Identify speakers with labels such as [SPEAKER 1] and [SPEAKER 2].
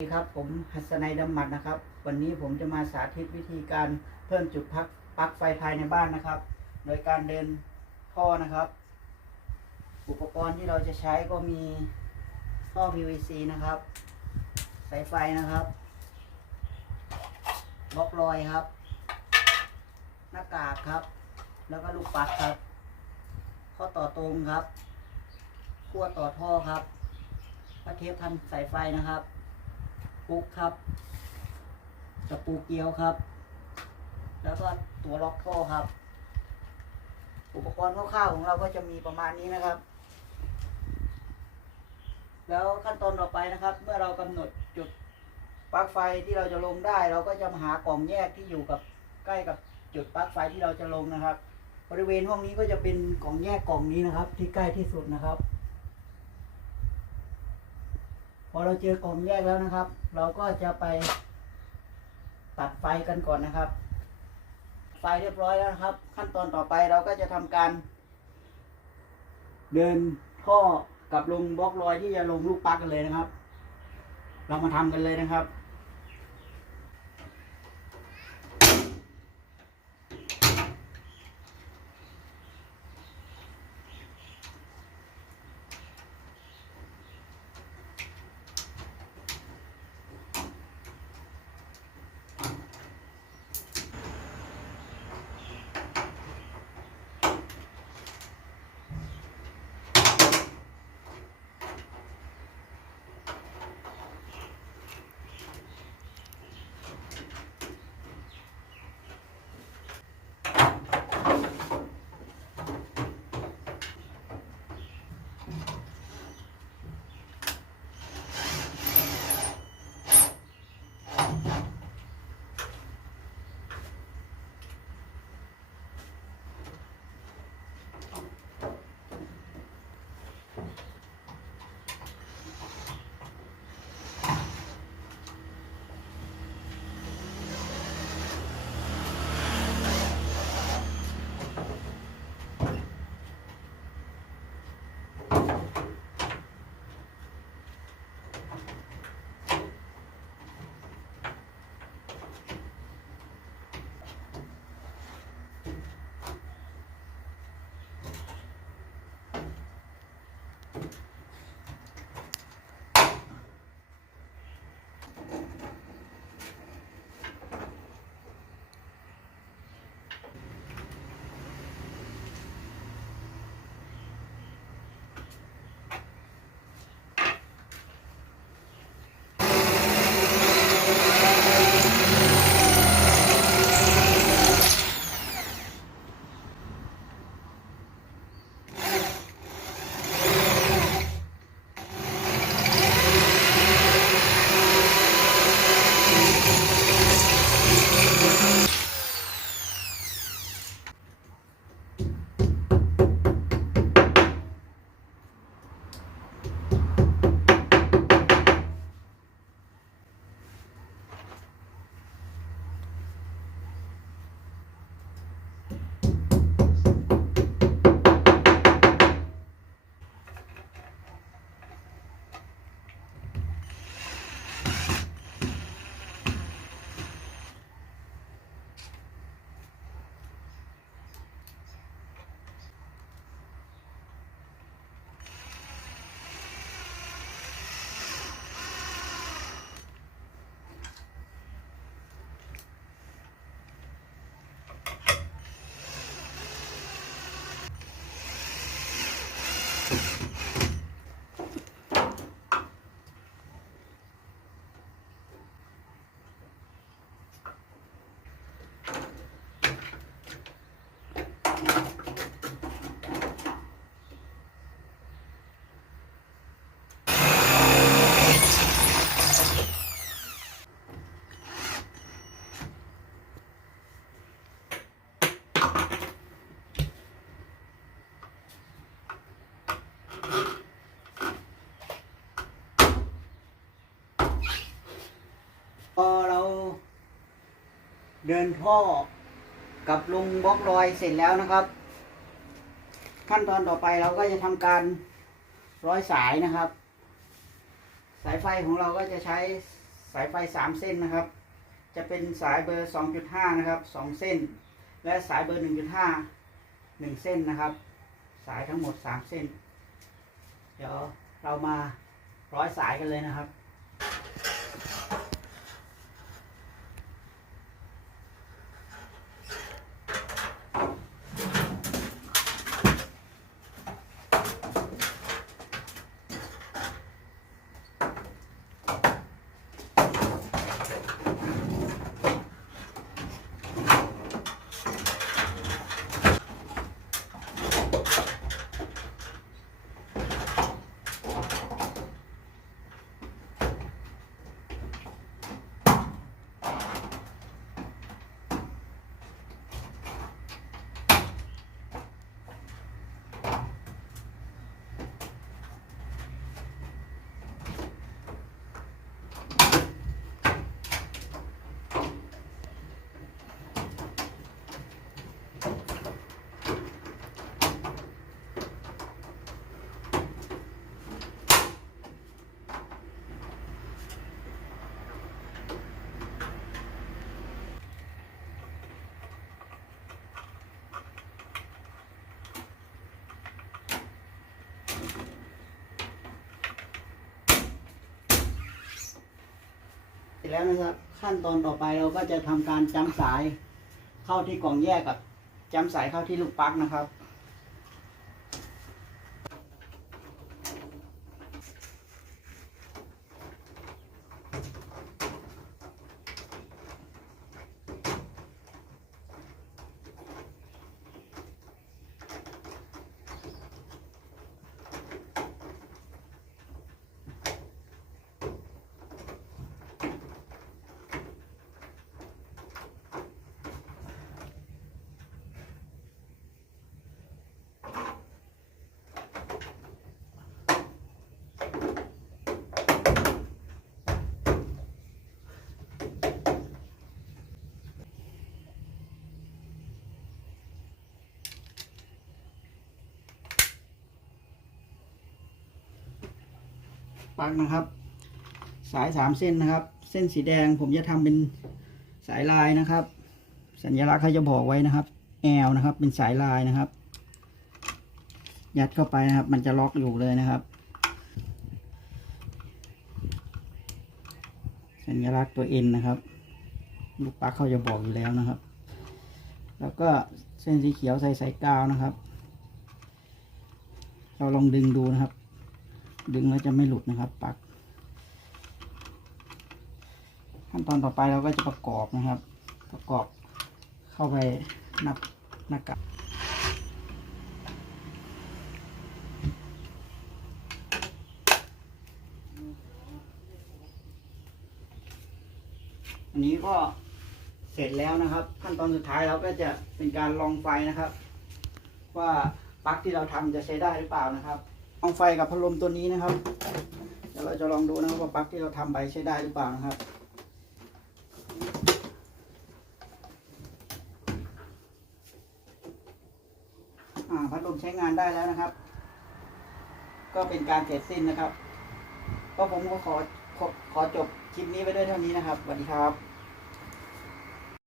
[SPEAKER 1] สวัสดีครับผมหัสนัยดำหมัดนะครับ วันนี้ผมจะมาสาธิตวิธีการเพิ่มจุดพักปลั๊กไฟภายในบ้านนะครับ โดยการเดินท่อนะครับ อุปกรณ์ที่เราจะใช้ก็มีท่อ PVC นะครับสายไฟนะครับบล็อกลอยครับ หน้ากากครับ แล้วก็ลูกปัดครับ ข้อต่อตรงครับขั้วต่อท่อครับพระเทปพันสายไฟนะครับ ปุ๊กครับตะปูเกลียวครับ แล้วก็ตัวล็อกท่อครับ อุปกรณ์คร่าวๆของเราก็จะมีประมาณนี้นะครับ แล้วขั้นตอนต่อไปนะครับ เมื่อเรากำหนดจุดปลั๊กไฟที่เราจะลงได้ เราก็จะมาหากล่องแยกที่อยู่กับใกล้กับจุดปลั๊กไฟที่เราจะลงนะครับ บริเวณห้องนี้ก็จะเป็นกล่องแยกกล่องนี้นะครับ ที่ใกล้ที่สุดนะครับ พอเราเจอกล่องแยกแล้วนะครับ เราก็จะไปตัดไฟกันก่อนนะครับ ไฟเรียบร้อยแล้วนะครับ ขั้นตอนต่อไปเราก็จะทำการ เดินท่อกับลงบล็อกลอยที่จะลงลูกปลั๊กกันเลยนะครับ เรามาทำกันเลยนะครับ เดินท่อกับลงบล็อกลอยเสร็จแล้วนะครับ ขั้นตอนต่อไปเราก็จะทำการร้อยสายนะครับ สายไฟของเราก็จะใช้สายไฟสามเส้นนะครับ จะเป็นสายเบอร์สองจุดห้านะครับสองเส้น และสายเบอร์หนึ่งจุดห้าหนึ่งเส้นนะครับ สายทั้งหมดสามเส้น เดี๋ยวเรามาร้อยสายกันเลยนะครับ ร็จแล้วนะครับ ขั้นตอนต่อไปเราก็จะทำการจ้ำสาย เข้าที่กล่องแยกกับจ้ำสายเข้าที่ลูกปลั๊กนะครับ ปลั๊กนะครับ สายสามเส้นนะครับ เส้นสีแดงผมจะทำเป็นสายลายนะครับ สัญลักษณ์เขาจะบอกไว้นะครับ L นะครับ เป็นสายลายนะครับ ยัดเข้าไปนะครับ มันจะล็อกอยู่เลยนะครับ สัญลักษณ์ตัว N นะครับลูกปลั๊กเขาจะบอกอยู่แล้วนะครับ แล้วก็เส้นสีเขียวใส่สายกาวนะครับ เราลองดึงดูนะครับ ดึงแล้วจะไม่หลุดนะครับปัก ขั้นตอนต่อไปเราก็จะประกอบนะครับ ประกอบเข้าไปนับหน้ากากอันนี้ก็เสร็จแล้วนะครับ ขั้นตอนสุดท้ายเราก็จะเป็นการลองไฟนะครับ ว่าปลั๊กที่เราทำจะใช้ได้หรือเปล่านะครับ ลองไฟกับพัดลมตัวนี้นะครับเดี๋ยวเราจะลองดูนะครับว่าปลั๊กที่เราทำไปใช้ได้หรือเปล่านะครับอ่าพัดลมใช้งานได้แล้วนะครับ ก็เป็นการเสร็จสิ้นนะครับ ก็ผมก็ขอขอขอจบคลิปนี้ไปด้วยเท่านี้นะครับสวัสดีครับ